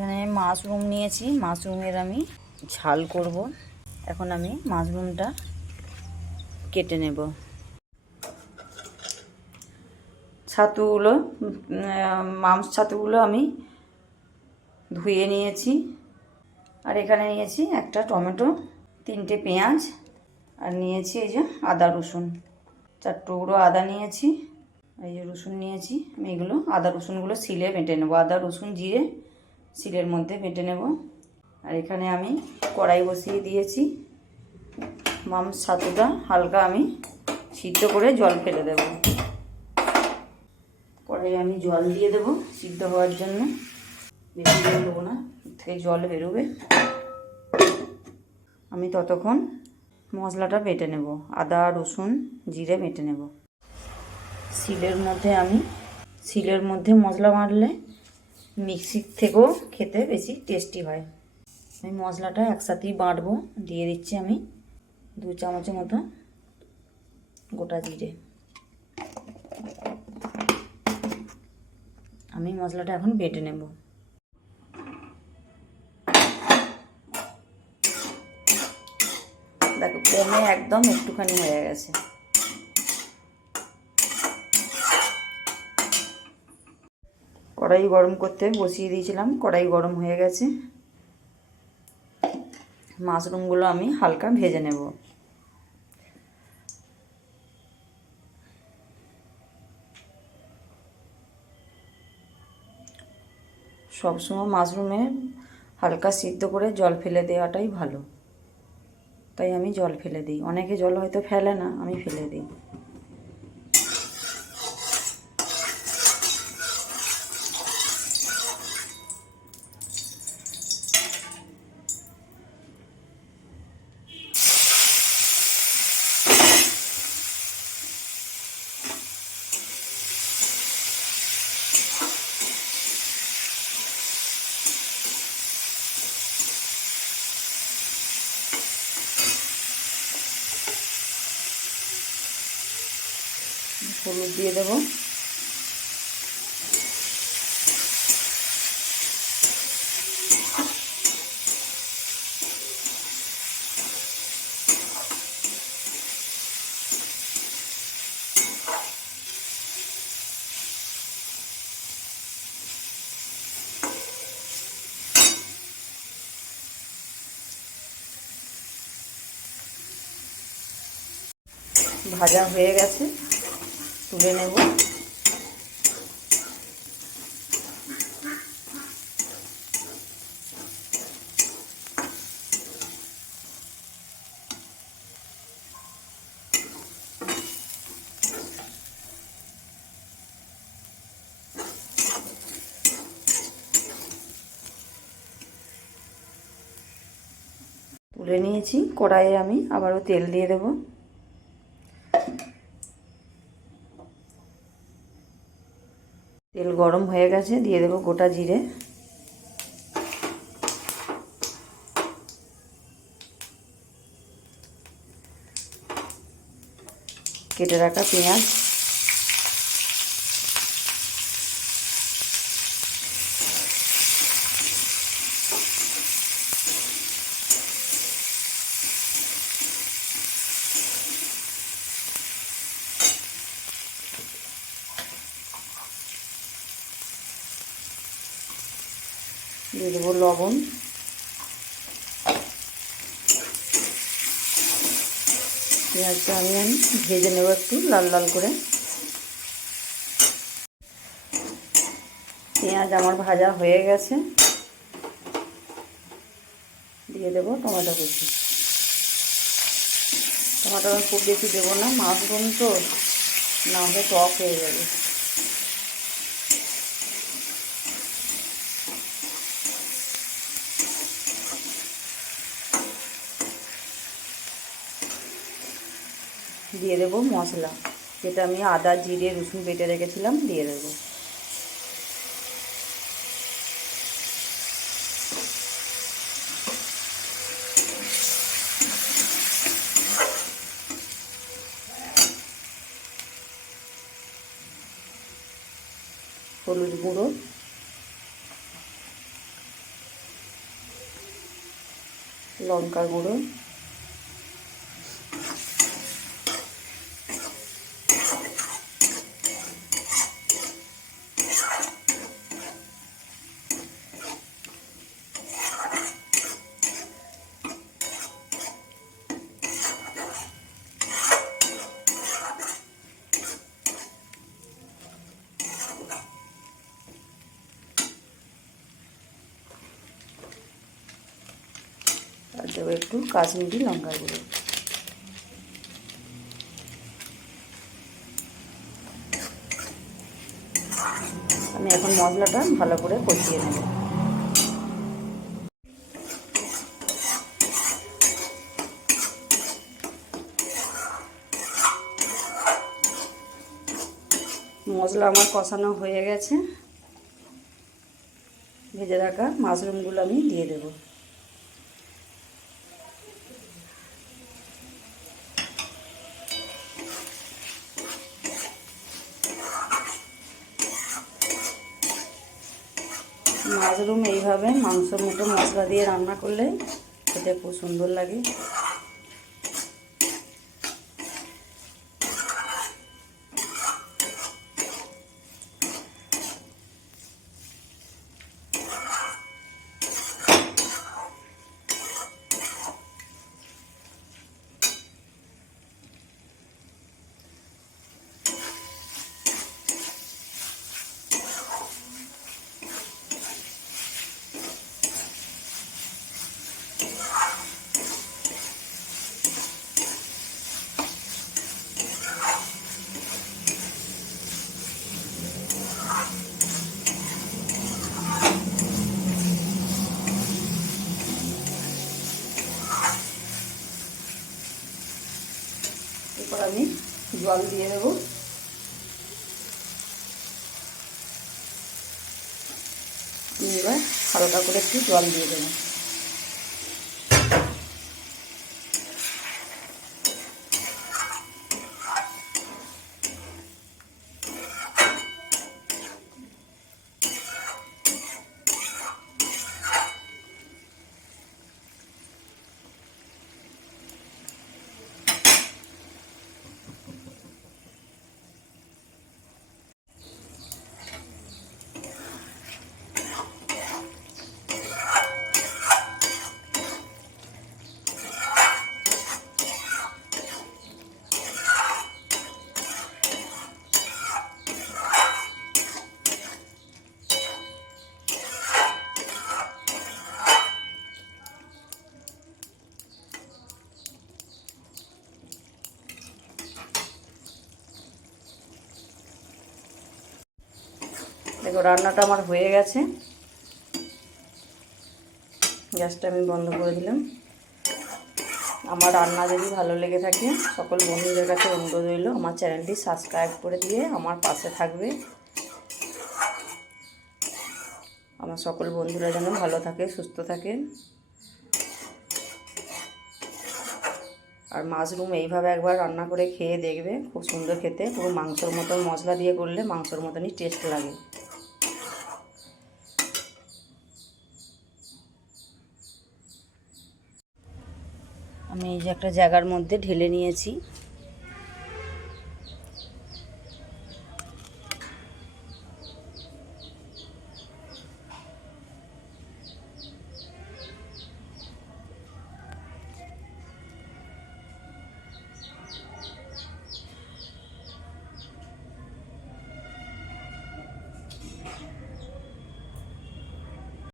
এখানে মাশরুম নিয়েছি, মাশরুমের আমি ঝাল করব। এখন আমি মাশরুমটা কেটে নেব। ছাতুগুলো, মাংস ছাতুগুলো আমি ধুয়ে নিয়েছি। আর এখানে নিয়েছি একটা টমেটো, 3টে পেঁয়াজ, আর নিয়েছি এই যে আদা রসুন, 4 টুকরো আদা নিয়েছি, এই যে রসুন নিয়েছি। আমি এগুলো আদা রসুনগুলো শিলে বেটে নেবো। আদা রসুন জিরে শিলের মধ্যে বেটে নেব। আর এখানে আমি কড়াই বসিয়ে দিয়েছি। মাংস ছাতুটা হালকা আমি সিদ্ধ করে জল ফেলে দেব। কড়াই আমি জল দিয়ে দেব সিদ্ধ হওয়ার জন্য। বেশি জল দেবো না, এর থেকে জল বেরোবে। আমি ততক্ষণ মশলাটা বেটে নেব। আদা রসুন জিরে বেটে নেব। শিলের মধ্যে মশলা বাটলে মিক্সির থেকেও খেতে বেশি টেস্টি হয়। আমি মশলাটা একসাথেই বাটবো। দিয়ে দিচ্ছি আমি 2 চামচের মতো গোটা জিরে। আমি মশলাটা এখন বেটে নেব। দেখো কমে একদম একটুখানি হয়ে গেছে। কড়াই গরম করতে বসিয়ে দিয়েছিলাম, কড়াই গরম হয়ে গেছে। মাশরুমগুলো আমি হালকা ভেজে নেব। সবসময় মাশরুমে হালকা সিদ্ধ করে জল ফেলে দেওয়াটাই ভালো, তাই আমি জল ফেলে দিই। অনেকে জল হয়তো ফেলে না, আমি ফেলে দিই। হলুদ দিয়ে দেবো। ভাজা হয়ে গেছে, তুলে নেব। তুলে নিয়েছি। কড়াইয়ে আমি আবারও তেল দিয়ে দেব। তেল গরম হয়ে গেছে, দিয়ে দেব গোটা জিরে, কেটে রাখা পেঁয়াজ, দিয়ে দেবো লবণ, পেঁয়াজটা আমি ভেজে নেব একটু লাল লাল করে। পেঁয়াজ আমার ভাজা হয়ে গেছে, দিয়ে দেবো টমেটো কুচি। টমেটো খুব বেশি দেবো না, মাশরুম তো, না হলে টক হয়ে যাবে। দিয়ে দেবো মশলা, যেটা আমি আদা জিরে রসুন বেটে রেখেছিলাম, দিয়ে দেবো। হলুদ গুঁড়ো, লঙ্কার গুঁড়ো, আর দেবো একটু কাশ্মীরি লঙ্কার গুঁড়ো। আমি এখন মশলাটা ভালো করে কষিয়ে নেব। মশলা আমার কষানো হয়ে গেছে। ভেজে রাখা মাশরুমগুলো আমি দিয়ে দেব। মাশরুম এইভাবে মাংসর মতো মশলা দিয়ে রান্না করলে খেতে খুব সুন্দর লাগে। এরপর আমি জল দিয়ে দেবো। এবার হালকা করে একটু জল দিয়ে দেবো। দেখো রান্নাটা আমার হয়ে গেছে। গ্যাসটা আমি বন্ধ করে দিলাম। আমার রান্না যদি ভালো লেগে থাকে সকল বন্ধুদের কাছে অনুরোধ রইল আমার চ্যানেলটি সাবস্ক্রাইব করে দিয়ে আমার পাশে থাকবে। আমার সকল বন্ধুরা যেন ভালো থাকে, সুস্থ থাকে। আর মাশরুম এইভাবে একবার রান্না করে খেয়ে দেখবে, খুব সুন্দর খেতে। পুরো মাংসর মতন মশলা দিয়ে করলে মাংসর মতনই টেস্ট লাগে। আমি এই যে একটা জায়গার মধ্যে ঢেলে নিয়েছি।